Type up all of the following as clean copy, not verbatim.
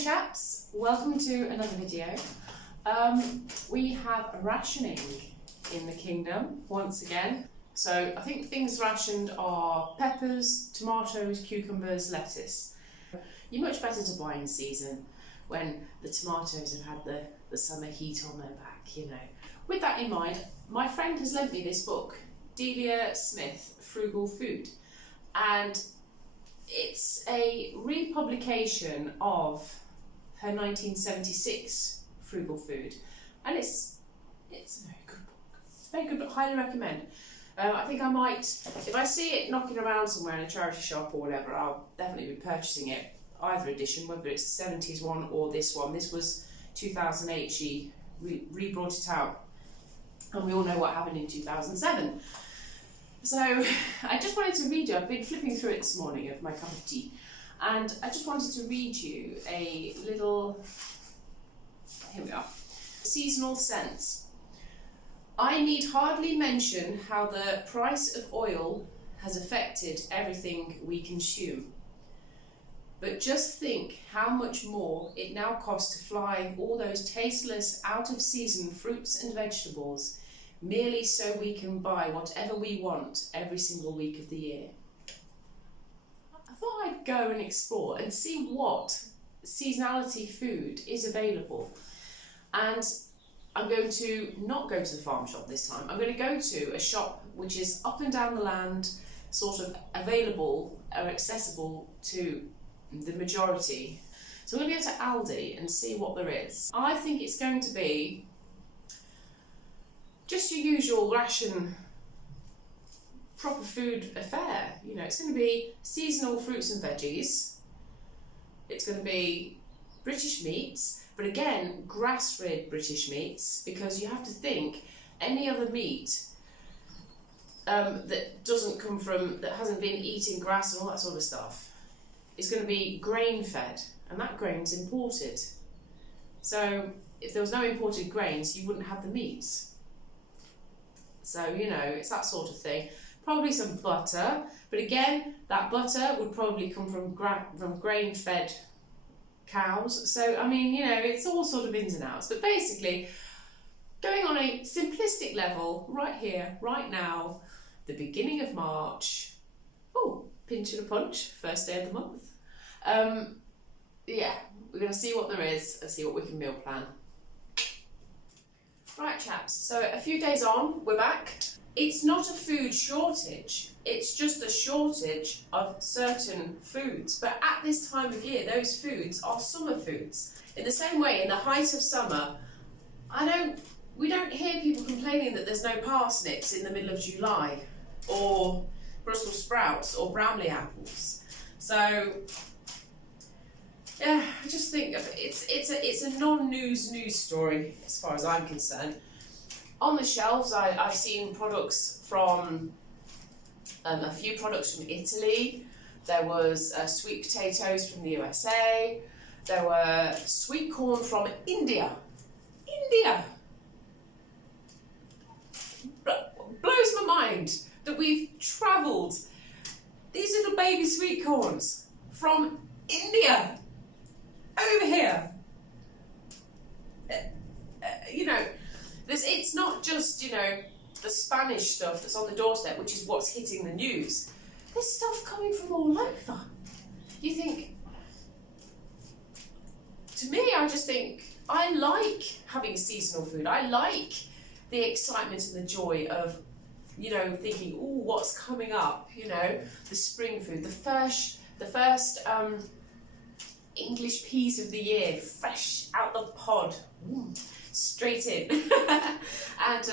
chaps, welcome to another video. We have rationing in the kingdom once again. So I think things rationed are peppers, tomatoes, cucumbers, lettuce. You're much better to buy in season when the tomatoes have had the summer heat on their back, you know. With that in mind, my friend has lent me this book, Delia Smith, Frugal Food, and it's a republication of her 1976 Frugal Food, and it's a very good book. It's a very good book, highly recommend. I think I might, if I see it knocking around somewhere in a charity shop or whatever, I'll definitely be purchasing it, either edition, whether it's the 70s one or this one. This was 2008, she re-brought it out, and we all know what happened in 2007. So I just wanted to read you, I've been flipping through it this morning of my cup of tea, and I just wanted to read you a little, here we are, seasonal scents. I need hardly mention how the price of oil has affected everything we consume. But just think how much more it now costs to fly all those tasteless, out-of-season fruits and vegetables merely so we can buy whatever we want every single week of the year. I thought I'd go and explore and see what seasonality food is available. And I'm going to not go to the farm shop this time. I'm going to go to a shop which is up and down the land, sort of available or accessible to the majority. So I'm going to go to Aldi and see what there is. I think it's going to be just your usual ration, proper food affair. You know, it's going to be seasonal fruits and veggies. It's going to be British meats, but again, grass-fed British meats, because you have to think any other meat that doesn't come from, that hasn't been eating grass and all that sort of stuff, is going to be grain-fed, and that grain's imported. So if there was no imported grains, you wouldn't have the meats. So, you know, it's that sort of thing. Probably some butter, but again, that butter would probably come from grain-fed cows. So, I mean, you know, it's all sort of ins and outs. But basically, going on a simplistic level, right here, right now, the beginning of March. Oh, pinch and a punch, first day of the month. Yeah, we're going to see what there is and see what we can meal plan. Right, chaps, so a few days on, we're back. It's not a food shortage, it's just a shortage of certain foods. But at this time of year, those foods are summer foods. In the same way, in the height of summer, we don't hear people complaining that there's no parsnips in the middle of July, or Brussels sprouts, or Bramley apples. So, yeah, I just think it's a non-news story as far as I'm concerned. On the shelves, I've seen products from a few products from Italy. There was sweet potatoes from the USA. There were sweet corn from India. India blows my mind that we've travelled these little baby sweet corns from India over here. You know, it's not just, you know, the Spanish stuff that's on the doorstep, which is what's hitting the news. There's stuff coming from all over. You think, to me, I just think, I like having seasonal food. I like the excitement and the joy of, you know, thinking, oh, what's coming up, you know, the spring food, the first English peas of the year, fresh out the pod, straight in, and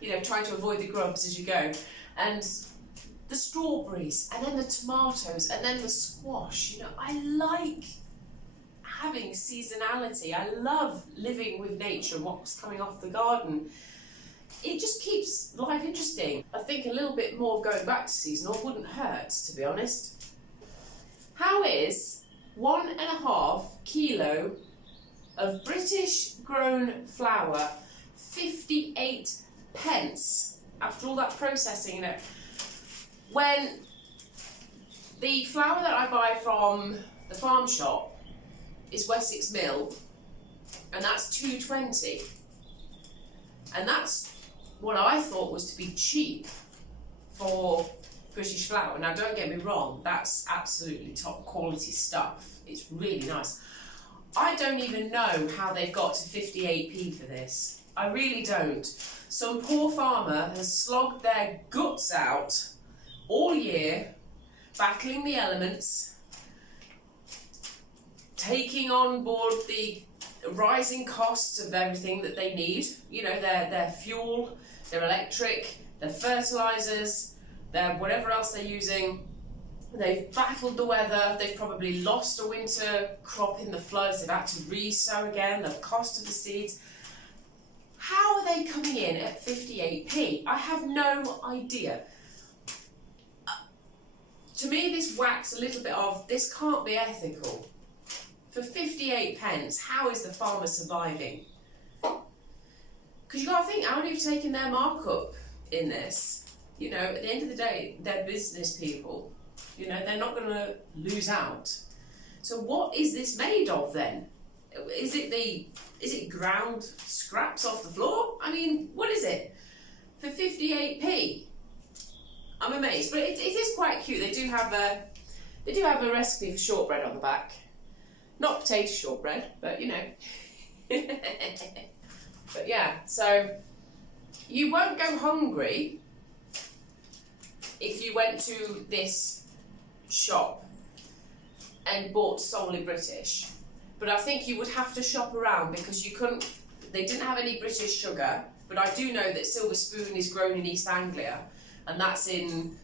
you know, trying to avoid the grubs as you go, and the strawberries, and then the tomatoes, and then the squash. You know, I like having seasonality. I love living with nature and what's coming off the garden. It just keeps life interesting. I think a little bit more of going back to seasonal wouldn't hurt, to be honest. How is 1.5 kilo of British grown flour 58 pence after all that processing, you know, when the flour that I buy from the farm shop is Wessex Mill, and that's £2.20, and that's what I thought was to be cheap for British flour. Now don't get me wrong, that's absolutely top quality stuff. It's really nice. I don't even know how they've got to 58p for this. I really don't. Some poor farmer has slogged their guts out all year, battling the elements, taking on board the rising costs of everything that they need. You know, their fuel, their electric, their fertilisers, their whatever else they're using. They've battled the weather, they've probably lost a winter crop in the floods, they've had to re-sow again, the cost of the seeds. How are they coming in at 58p? I have no idea. To me, this whacks a little bit of, this can't be ethical. For 58 pence, how is the farmer surviving? Because you've got to think, Aldi have taken their markup in this. You know, at the end of the day, they're business people. You know, they're not going to lose out. So what is this made of then? Is it ground scraps off the floor? I mean, what is it? For 58p? I'm amazed, but it is quite cute. They do have a recipe for shortbread on the back. Not potato shortbread, but you know. But yeah, so you won't go hungry if you went to this shop and bought solely British. But I think you would have to shop around because they didn't have any British sugar, but I do know that Silver Spoon is grown in East Anglia, and that's in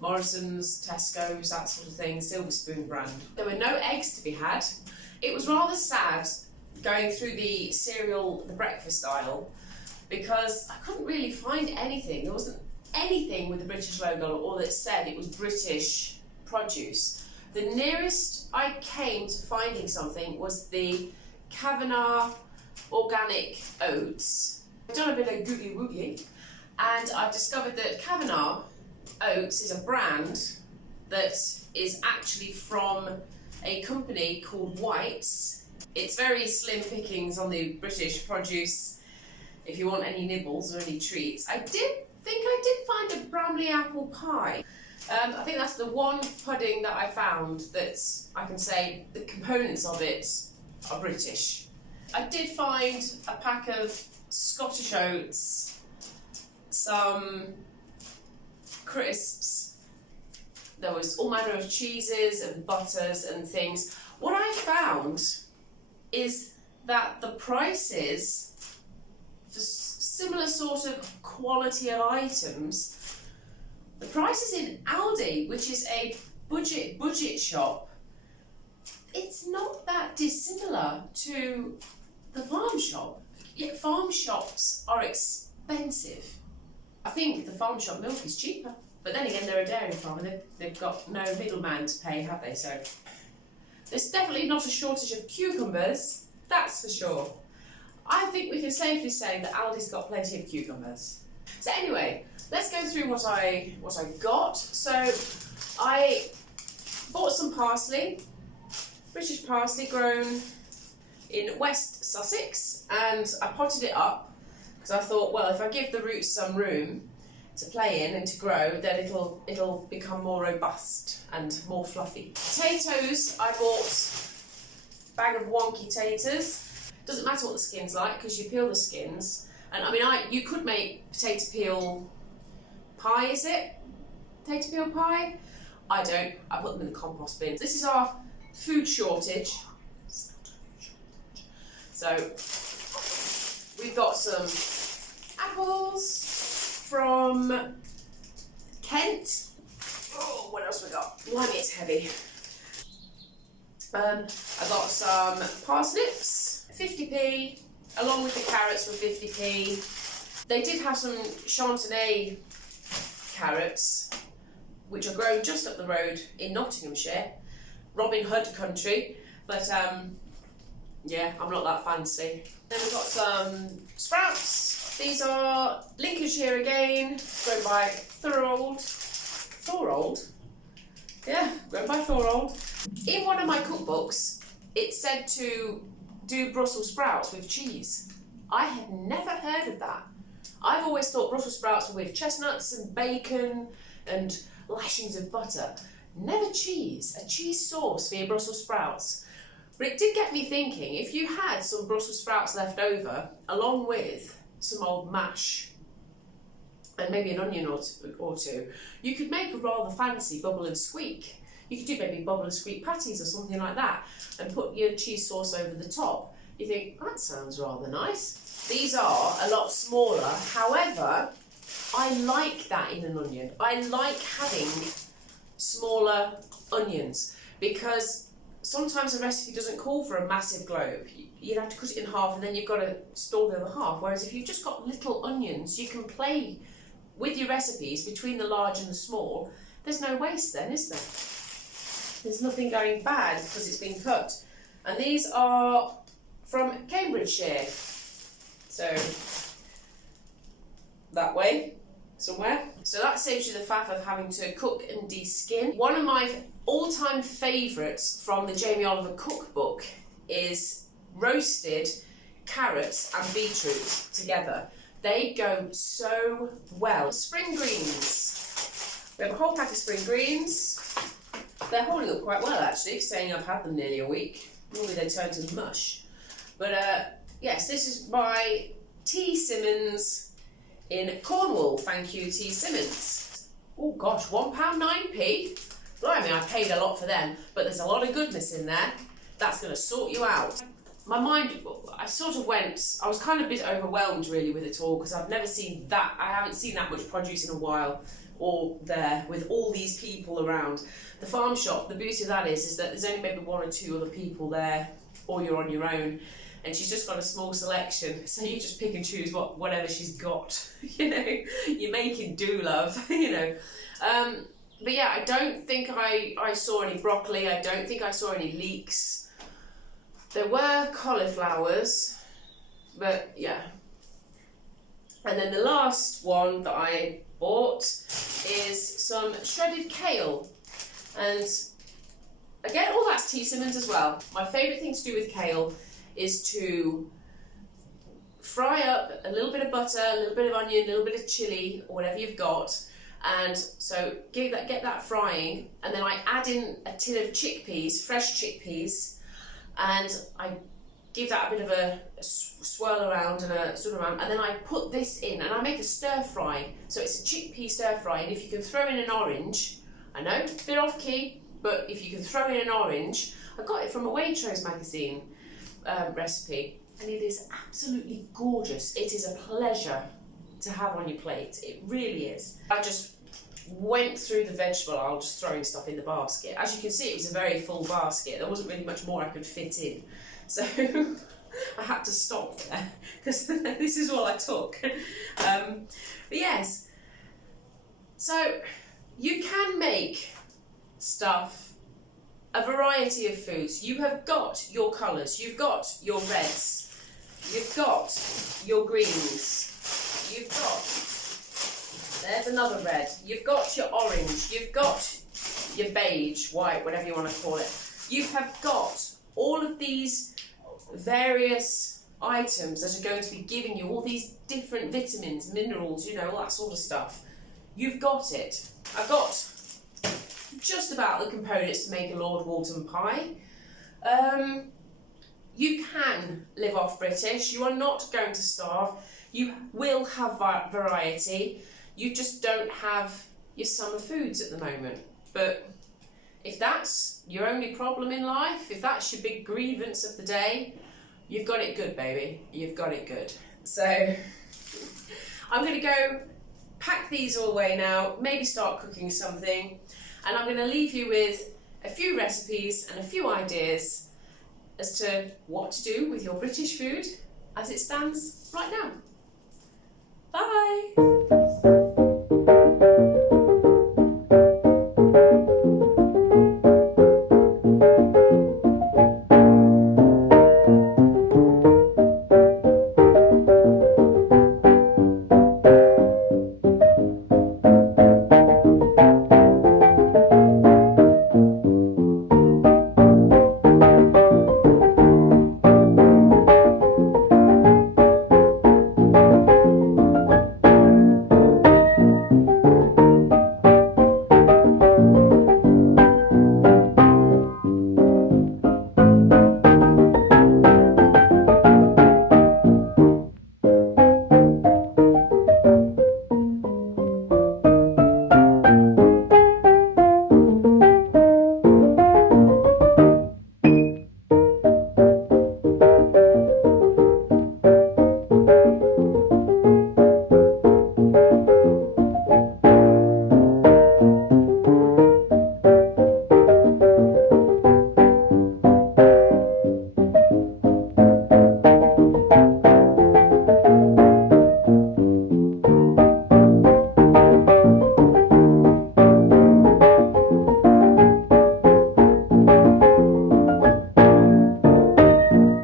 Morrison's, Tesco's, that sort of thing, Silver Spoon brand. There were no eggs to be had. It was rather sad going through the cereal, the breakfast aisle, because I couldn't really find anything. There wasn't anything with the British logo or that said it was British produce. The nearest I came to finding something was the Kavanagh organic oats. I've done a bit of googly woogly, and I've discovered that Kavanagh oats is a brand that is actually from a company called White's. It's very slim pickings on the British produce if you want any nibbles or any treats. I did find a Bramley apple pie. I think that's the one pudding that I found that I can say the components of it are British. I did find a pack of Scottish oats, some crisps, there was all manner of cheeses and butters and things. What I found is that the prices for similar sort of quality of items, the prices in Aldi, which is a budget shop, it's not that dissimilar to the farm shop. Yet farm shops are expensive. I think the farm shop milk is cheaper, but then again they're a dairy farm and they've got no middleman to pay, have they? So there's definitely not a shortage of cucumbers, that's for sure. I think we can safely say that Aldi's got plenty of cucumbers. So anyway, let's go through what I got. So I bought some parsley, British parsley grown in West Sussex, and I potted it up because I thought, well, if I give the roots some room to play in and to grow, then it'll become more robust and more fluffy. Potatoes, I bought a bag of wonky taters. Doesn't matter what the skin's like because you peel the skins. And I mean, you could make potato peel pie, is it? Potato peel pie? I don't. I put them in the compost bin. This is our food shortage. So we've got some apples from Kent. Oh, what else we got? Blimey, it's heavy. I got some parsnips, 50p, along with the carrots for 50p. They did have some Chantenay carrots, which are grown just up the road in Nottinghamshire, Robin Hood country, but yeah, I'm not that fancy. Then we've got some sprouts. These are Lincolnshire again, grown by Thorold. Thorold? Yeah, grown by Thorold. In one of my cookbooks, it said to do Brussels sprouts with cheese. I had never heard of that. I've always thought Brussels sprouts were with chestnuts and bacon and lashings of butter. Never cheese, a cheese sauce for your Brussels sprouts. But it did get me thinking, if you had some Brussels sprouts left over, along with some old mash, and maybe an onion or two, you could make a rather fancy bubble and squeak. You could do maybe bubble and squeak patties or something like that, and put your cheese sauce over the top. You think, that sounds rather nice. These are a lot smaller, however, I like that in an onion. I like having smaller onions, because sometimes a recipe doesn't call for a massive globe. You'd have to cut it in half and then you've got to store the other half. Whereas if you've just got little onions, you can play with your recipes between the large and the small. There's no waste then, is there? There's nothing going bad because it's been cut. And these are from Cambridgeshire. So, that way, somewhere. So that saves you the faff of having to cook and de-skin. One of my all-time favourites from the Jamie Oliver cookbook is roasted carrots and beetroot together. They go so well. Spring greens. We have a whole pack of spring greens. They're holding up quite well actually, saying I've had them nearly a week. Normally they turn to mush. But yes, this is by T. Simmons in Cornwall. Thank you, T. Simmons. Oh gosh, £1.09p. Blimey, I paid a lot for them, but there's a lot of goodness in there. That's going to sort you out. My mind, I was kind of a bit overwhelmed really with it all, because I've never seen that, I haven't seen that much produce in a while, or there, with all these people around. The farm shop, the beauty of that is that there's only maybe one or two other people there, or you're on your own, and she's just got a small selection, so you just pick and choose whatever she's got, you know, you're making do, love, you know. But yeah, I don't think I saw any broccoli, I don't think I saw any leeks. There were cauliflowers, but yeah. And then the last one that I bought is some shredded kale. And again, all that's T. Simmons as well. My favourite thing to do with kale is to fry up a little bit of butter, a little bit of onion, a little bit of chilli, or whatever you've got. And so get that frying, and then I add in a tin of chickpeas, fresh chickpeas, and I give that a bit of a swirl around and a sort of around, and then I put this in and I make a stir fry. So it's a chickpea stir fry, and if you can throw in an orange, I know, a bit off key, but if you can throw in an orange, I got it from a Waitrose magazine recipe, and it is absolutely gorgeous. It is a pleasure to have on your plate, it really is. I just went through the vegetable aisle just throwing stuff in the basket. As you can see, it was a very full basket. There wasn't really much more I could fit in. So I had to stop there because this is all I took. But yes, so you can make stuff, a variety of foods. You have got your colours, you've got your reds, you've got your greens, you've got, there's another red, you've got your orange, you've got your beige, white, whatever you want to call it. You have got all of these various items that are going to be giving you all these different vitamins, minerals, you know, all that sort of stuff. You've got it. I've got just about the components to make a Lord Walton pie. You can live off British. You are not going to starve. You will have variety. You just don't have your summer foods at the moment. But if that's your only problem in life, if that's your big grievance of the day, you've got it good, baby. You've got it good. So I'm going to go pack these all away now, maybe start cooking something, and I'm going to leave you with a few recipes and a few ideas as to what to do with your British food as it stands right now. Bye!